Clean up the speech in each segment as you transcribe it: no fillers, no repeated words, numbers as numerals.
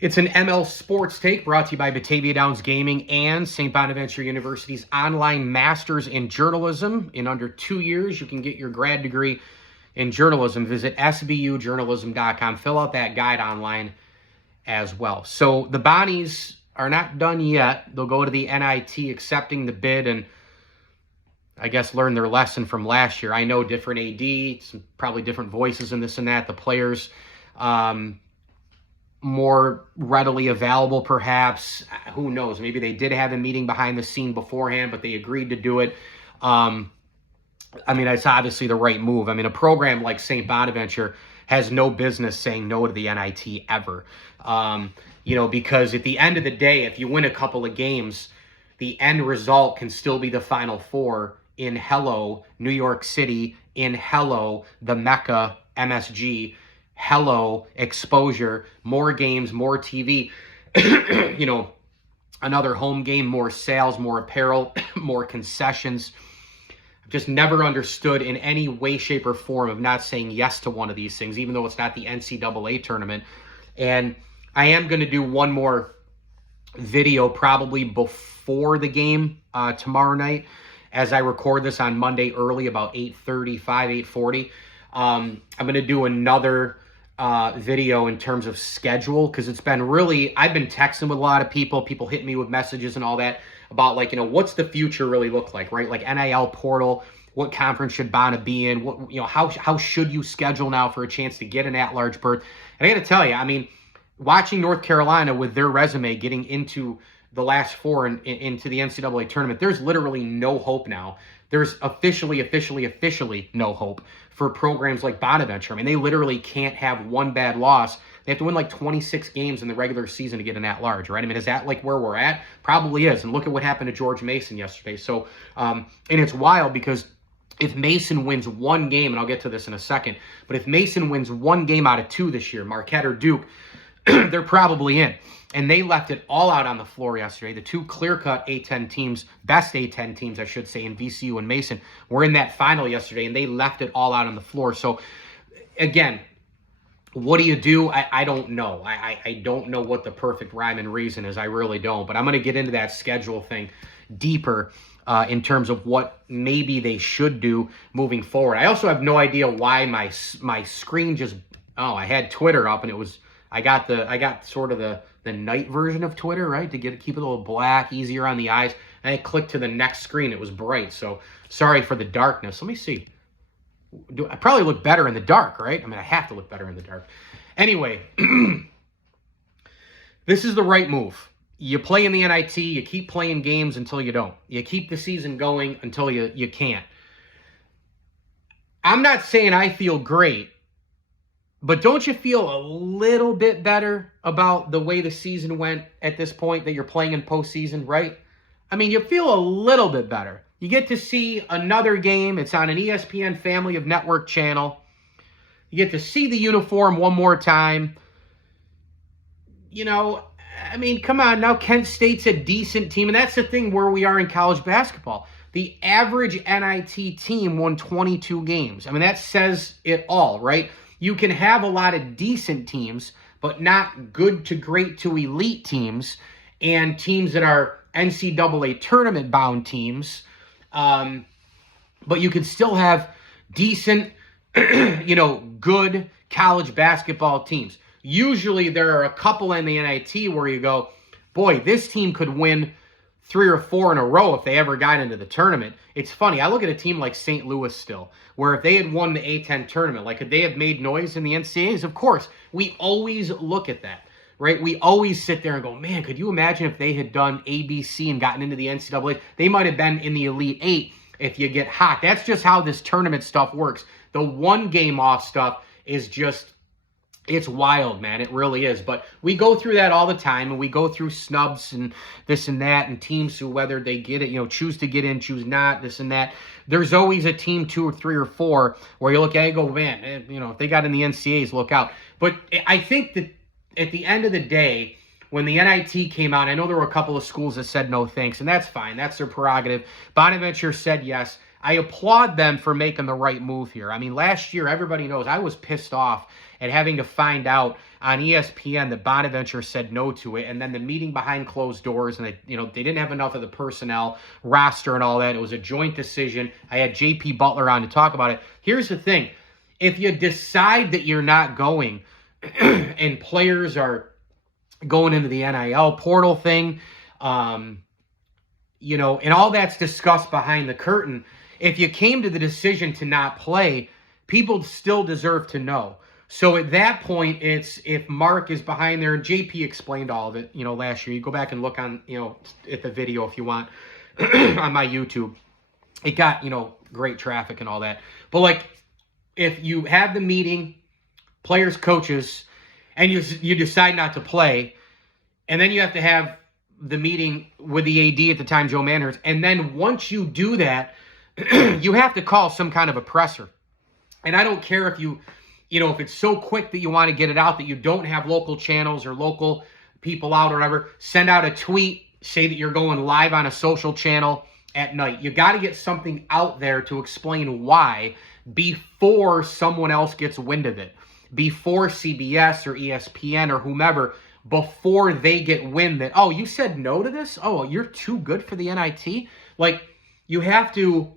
It's an ML Sports Take brought to you by Batavia Downs Gaming and St. Bonaventure University's online Masters in Journalism. In under 2 years, you can get your grad degree in journalism. Visit sbujournalism.com. Fill out that guide online as well. So the Bonnies are not done yet. They'll go to the NIT accepting the bid and I guess learn their lesson from last year. I know different AD, some probably different voices in this and that. The players more readily available, perhaps. Who knows? Maybe they did have a meeting behind the scene beforehand, but they agreed to do it. I mean, it's obviously the right move. I mean, a program like St. Bonaventure has no business saying no to the NIT ever. Because at the end of the day, if you win a couple of games, the end result can still be the Final Four in hello, New York City, in hello, the Mecca, MSG, hello, exposure, more games, more TV, another home game, more sales, more apparel, more concessions. I've just never understood in any way, shape, or form of not saying yes to one of these things, even though it's not the NCAA tournament. And I am going to do one more video probably before the game tomorrow night, as I record this on Monday early, about 8:35, 8:40. I'm going to do another video in terms of schedule, because it's been really, I've been texting with a lot of people hit me with messages and all that about what's the future really look like, right? Like NIL portal, what conference should Bona be in? What, how should you schedule now for a chance to get an at-large berth? And I got to tell you, I mean, watching North Carolina with their resume getting into the last four and into the NCAA tournament, there's literally no hope now. There's officially no hope for programs like Bonaventure. I mean, they literally can't have one bad loss. They have to win like 26 games in the regular season to get an at-large, right? I mean, is that like where we're at? Probably is. And look at what happened to George Mason yesterday. So, and it's wild because if Mason wins one game, and I'll get to this in a second, but if Mason wins one game out of two this year, Marquette or Duke, they're probably in. And they left it all out on the floor yesterday. The two clear-cut A-10 teams, best A-10 teams, I should say, in VCU and Mason, were in that final yesterday, and they left it all out on the floor. So, again, what do you do? I don't know. I don't know what the perfect rhyme and reason is. I really don't. But I'm going to get into that schedule thing deeper in terms of what maybe they should do moving forward. I also have no idea why my screen just... Oh, I had Twitter up, and it was... I got sort of the night version of Twitter, right? To keep it a little black, easier on the eyes. And I clicked to the next screen. It was bright. So sorry for the darkness. Let me see. I probably look better in the dark, right? I mean, I have to look better in the dark. Anyway, this is the right move. You play in the NIT. You keep playing games until you don't. You keep the season going until you can't. I'm not saying I feel great, but don't you feel a little bit better about the way the season went at this point that you're playing in postseason, right? I mean, you feel a little bit better. You get to see another game. It's on an ESPN family of network channel. You get to see the uniform one more time. I mean, come on. Now Kent State's a decent team, and that's the thing where we are in college basketball. The average NIT team won 22 games. I mean, that says it all, right? You can have a lot of decent teams, but not good to great to elite teams, and teams that are NCAA tournament-bound teams. But you can still have decent, good college basketball teams. Usually there are a couple in the NIT where you go, boy, this team could win 3 or 4 in a row if they ever got into the tournament. It's funny. I look at a team like St. Louis still, where if they had won the A-10 tournament, like could they have made noise in the NCAAs? Of course. We always look at that, right? We always sit there and go, man, could you imagine if they had done ABC and gotten into the NCAA? They might have been in the Elite 8 if you get hot. That's just how this tournament stuff works. The one game off stuff is just... It's wild, man. It really is. But we go through that all the time, and we go through snubs and this and that, and teams who, whether they get it, choose to get in, choose not, this and that. There's always a team 2 or 3 or 4 where you look at it and go, man, if they got in the NCAAs, look out. But I think that at the end of the day, when the NIT came out, I know there were a couple of schools that said no thanks, and that's fine. That's their prerogative. Bonaventure said yes. I applaud them for making the right move here. I mean, last year, everybody knows I was pissed off at having to find out on ESPN that Bonaventure said no to it, and then the meeting behind closed doors, and they didn't have enough of the personnel roster and all that. It was a joint decision. I had JP Butler on to talk about it. Here's the thing. If you decide that you're not going and players are going into the NIL portal thing, and all that's discussed behind the curtain, if you came to the decision to not play, people still deserve to know. So at that point, it's if Mark is behind there, and JP explained all of it, last year. You go back and look on, at the video if you want on my YouTube. It got, great traffic and all that. But like, if you have the meeting, players, coaches, and you decide not to play, and then you have to have the meeting with the AD at the time, Joe Manhurst, and then once you do that, you have to call some kind of a presser. And I don't care if if it's so quick that you want to get it out that you don't have local channels or local people out or whatever, send out a tweet, say that you're going live on a social channel at night. You got to get something out there to explain why before someone else gets wind of it, before CBS or ESPN or whomever, before they get wind that, oh, you said no to this? Oh, you're too good for the NIT? Like, you have to,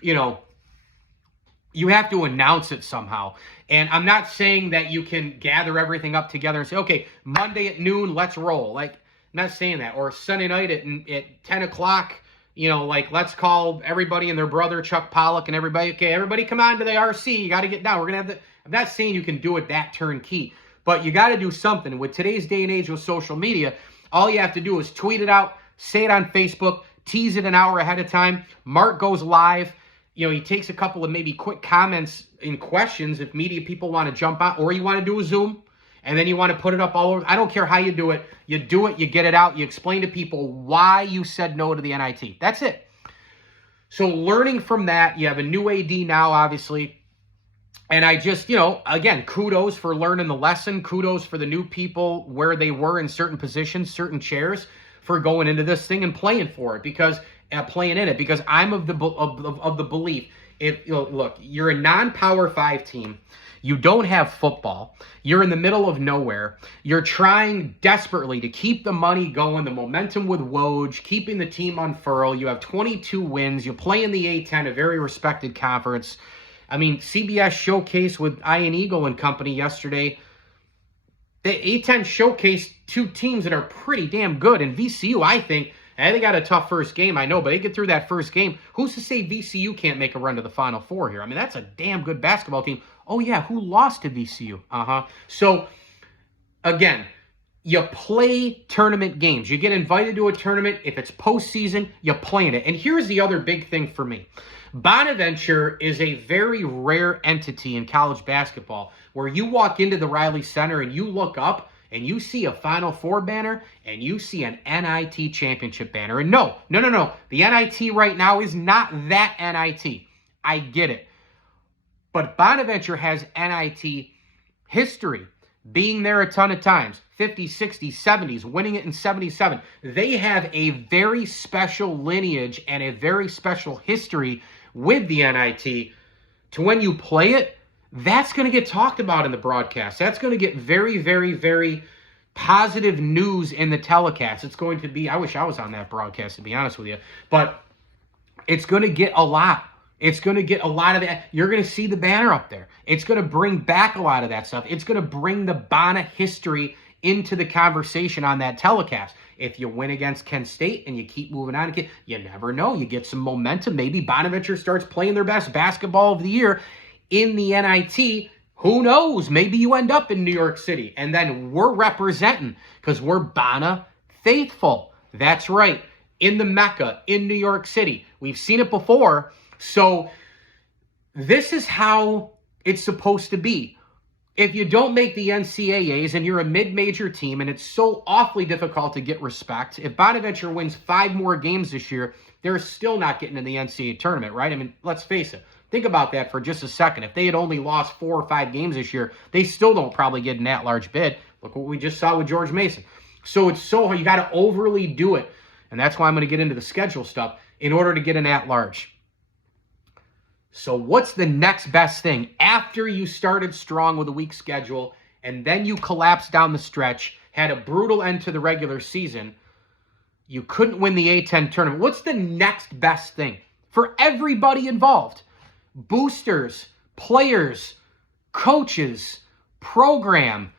you have to announce it somehow. And I'm not saying that you can gather everything up together and say, okay, Monday at noon, let's roll. Like, I'm not saying that. Or Sunday night at 10 o'clock, let's call everybody and their brother, Chuck Pollock, and everybody. Okay, everybody come on to the RC. You got to get down. We're going to have I'm not saying you can do it that turnkey, but you got to do something. With today's day and age with social media, all you have to do is tweet it out, say it on Facebook, tease it an hour ahead of time. Mark goes live. He takes a couple of maybe quick comments and questions if media people want to jump on, or you want to do a Zoom, and then you want to put it up all over. I don't care how you do it. You do it, you get it out, you explain to people why you said no to the NIT. That's it. So learning from that, you have a new AD now, obviously. And I just, again, kudos for learning the lesson. Kudos for the new people where they were in certain positions, certain chairs, for going into this thing and playing for it, because I'm of the belief, look, you're a non-Power 5 team. You don't have football. You're in the middle of nowhere. You're trying desperately to keep the money going, the momentum with Woj, keeping the team on furl. You have 22 wins. You play in the A-10, a very respected conference. I mean, CBS showcase with Ian Eagle and company yesterday. The A-10 showcased two teams that are pretty damn good. And VCU, I think, they got a tough first game, I know, but they get through that first game. Who's to say VCU can't make a run to the Final Four here? I mean, that's a damn good basketball team. Oh, yeah, who lost to VCU? So, again, you play tournament games. You get invited to a tournament. If it's postseason, you play in it. And here's the other big thing for me. Bonaventure is a very rare entity in college basketball where you walk into the Riley Center and you look up and you see a Final Four banner and you see an NIT championship banner. And no. The NIT right now is not that NIT. I get it. But Bonaventure has NIT history, being there a ton of times, 50s, 60s, 70s, winning it in 77. They have a very special lineage and a very special history with the NIT to when you play it, that's going to get talked about in the broadcast. That's going to get very, very, very positive news in the telecast. It's going to be, I wish I was on that broadcast, to be honest with you, but it's going to get a lot. It's going to get a lot of that. You're going to see the banner up there. It's going to bring back a lot of that stuff. It's going to bring the Bona history into the conversation on that telecast. If you win against Kent State and you keep moving on, you never know. You get some momentum. Maybe Bonaventure starts playing their best basketball of the year in the NIT. Who knows? Maybe you end up in New York City. And then we're representing because we're Bona faithful. That's right. In the Mecca, in New York City. We've seen it before. So this is how it's supposed to be. If you don't make the NCAAs and you're a mid-major team and it's so awfully difficult to get respect, if Bonaventure wins 5 more games this year, they're still not getting in the NCAA tournament, right? I mean, let's face it. Think about that for just a second. If they had only lost 4 or 5 games this year, they still don't probably get an at-large bid. Look what we just saw with George Mason. So it's so hard. You got to overly do it. And that's why I'm going to get into the schedule stuff in order to get an at-large. So what's the next best thing after you started strong with a weak schedule and then you collapsed down the stretch, had a brutal end to the regular season, you couldn't win the A10 tournament? What's the next best thing for everybody involved? Boosters, players, coaches, program,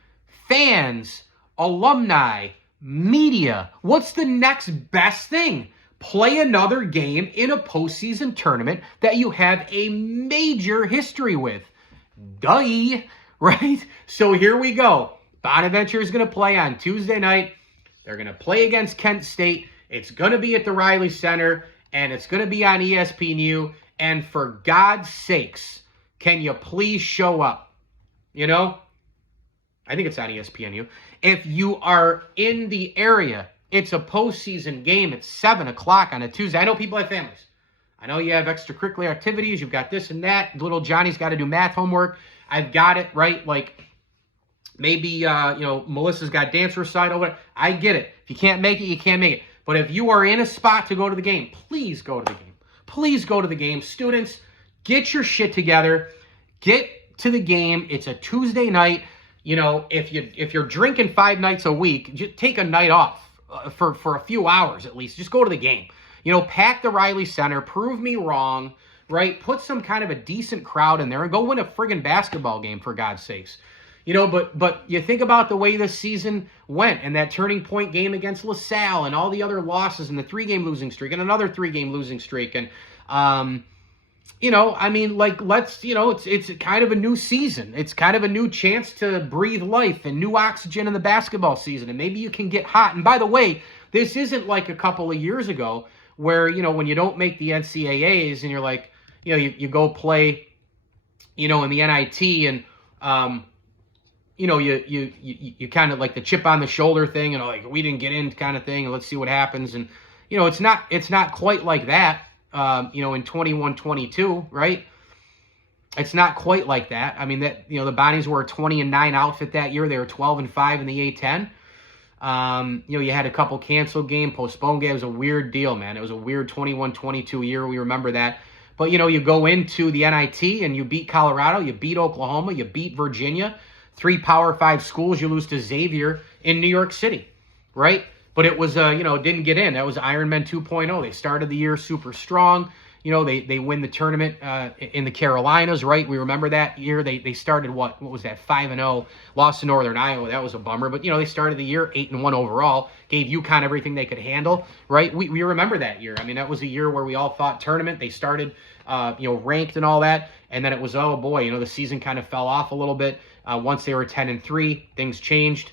fans, alumni, media. What's the next best thing? Play another game in a postseason tournament that you have a major history with. Duh, right? So here we go. Bonaventure is going to play on Tuesday night. They're going to play against Kent State. It's going to be at the Riley Center, and it's going to be on ESPNU. And for God's sakes, can you please show up? You know, I think it's on ESPNU. If you are in the area, it's a postseason game. It's 7 o'clock on a Tuesday. I know people have families. I know you have extracurricular activities. You've got this and that. Little Johnny's got to do math homework. I've got it, right? Like maybe, Melissa's got dance recital. Whatever. I get it. If you can't make it, you can't make it. But if you are in a spot to go to the game, please go to the game. Please go to the game. Students, get your shit together. Get to the game. It's a Tuesday night. You know, if you're drinking 5 nights a week, just take a night off. For a few hours at least. Just go to the game. You know, pack the Riley Center. Prove me wrong, right? Put some kind of a decent crowd in there and go win a friggin' basketball game, for God's sakes. You know, but you think about the way this season went and that turning point game against LaSalle and all the other losses and the 3-game losing streak and another 3-game losing streak. And, it's kind of a new season. It's kind of a new chance to breathe life and new oxygen in the basketball season. And maybe you can get hot. And by the way, this isn't like a couple of years ago where, when you don't make the NCAAs and you're like, you go play, in the NIT and, you kind of like the chip on the shoulder thing and like, we didn't get in kind of thing and let's see what happens. And, it's not quite like that. In 21-22, right? It's not quite like that. I mean, that the Bonnies were a 20-9 outfit that year. They were 12-5 in the A10. You had a couple canceled game, postponed game. It was a weird deal, man. It was a weird 21-22 year. We remember that. But, you go into the NIT and you beat Colorado, you beat Oklahoma, you beat Virginia. 3 Power 5 schools, you lose to Xavier in New York City, right? But it was, didn't get in. That was Ironman 2.0. They started the year super strong. They win the tournament in the Carolinas, right? We remember that year. They started, what was that, 5-0, lost to Northern Iowa. That was a bummer. But, they started the year 8-1 overall, gave UConn everything they could handle, right? We remember that year. I mean, that was a year where we all thought tournament. They started, ranked and all that. And then it was, oh, boy, the season kind of fell off a little bit. Once they were 10-3, things changed.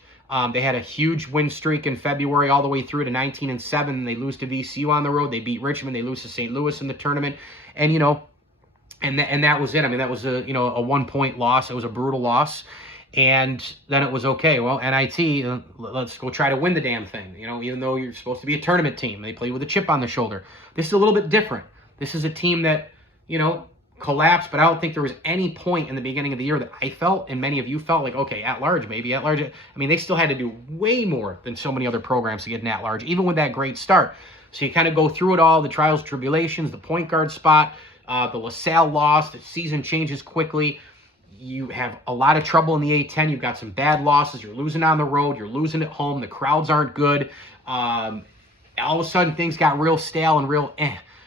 They had a huge win streak in February all the way through to 19-7. And they lose to VCU on the road. They beat Richmond. They lose to St. Louis in the tournament. And, and that was it. I mean, that was a 1-point loss. It was a brutal loss. And then it was, okay, well, NIT, let's go try to win the damn thing. Even though you're supposed to be a tournament team. They play with a chip on the shoulder. This is a little bit different. This is a team that, collapsed, but I don't think there was any point in the beginning of the year that I felt, and many of you felt like, okay, at-large, maybe at-large. I mean, they still had to do way more than so many other programs to get an at-large, even with that great start. So you kind of go through it all, the trials, tribulations, the point guard spot, the LaSalle loss, the season changes quickly. You have a lot of trouble in the A10. You've got some bad losses. You're losing on the road. You're losing at home. The crowds aren't good. All of a sudden, things got real stale and real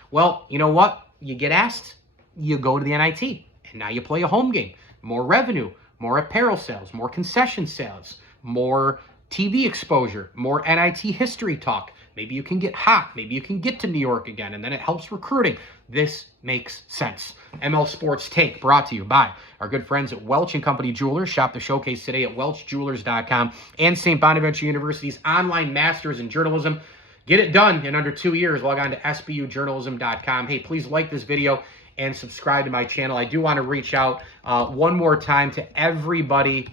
Well, you know what? You get asked, you go to the NIT, and now you play a home game. More revenue, more apparel sales, more concession sales, more TV exposure, more NIT history talk. Maybe you can get hot. Maybe you can get to New York again, and then it helps recruiting. This makes sense. ML Sports Take, brought to you by our good friends at Welch & Company Jewelers. Shop the showcase today at welchjewelers.com and St. Bonaventure University's online master's in journalism. Get it done in under 2 years. Log on to sbujournalism.com. Hey, please like this video and subscribe to my channel. I do want to reach out one more time to everybody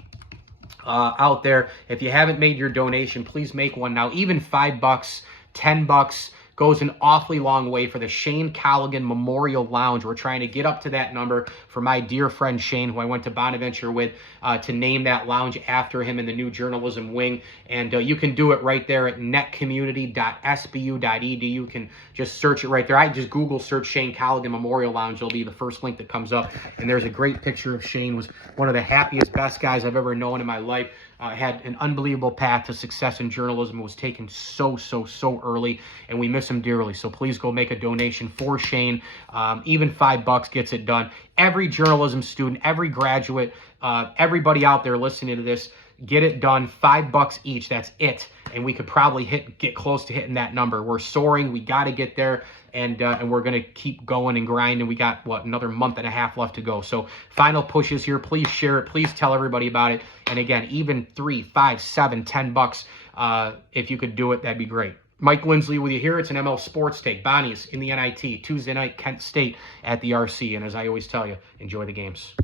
out there. If you haven't made your donation, please make one now. Even $5, $10, goes an awfully long way for the Shane Callaghan Memorial Lounge. We're trying to get up to that number for my dear friend Shane, who I went to Bonaventure with, to name that lounge after him in the new journalism wing. And you can do it right there at netcommunity.sbu.edu. You can just search it right there. I just Google search Shane Callaghan Memorial Lounge. It'll be the first link that comes up. And there's a great picture of Shane. Was one of the happiest, best guys I've ever known in my life. Had an unbelievable path to success in journalism. Was taken so early, and we miss him dearly. So please go make a donation for Shane. Even $5 gets it done. Every journalism student, every graduate, everybody out there listening to this, get it done. $5 each. That's it. And we could probably get close to hitting that number. We're soaring. We got to get there. And we're going to keep going and grinding. We got, another month and a half left to go. So final pushes here. Please share it. Please tell everybody about it. And again, even $3, $5, $7, $10, if you could do it, that'd be great. Mike Lindsley with you here. It's an ML Sports Take. Bonnie's in the NIT. Tuesday night, Kent State at the RC. And as I always tell you, enjoy the games.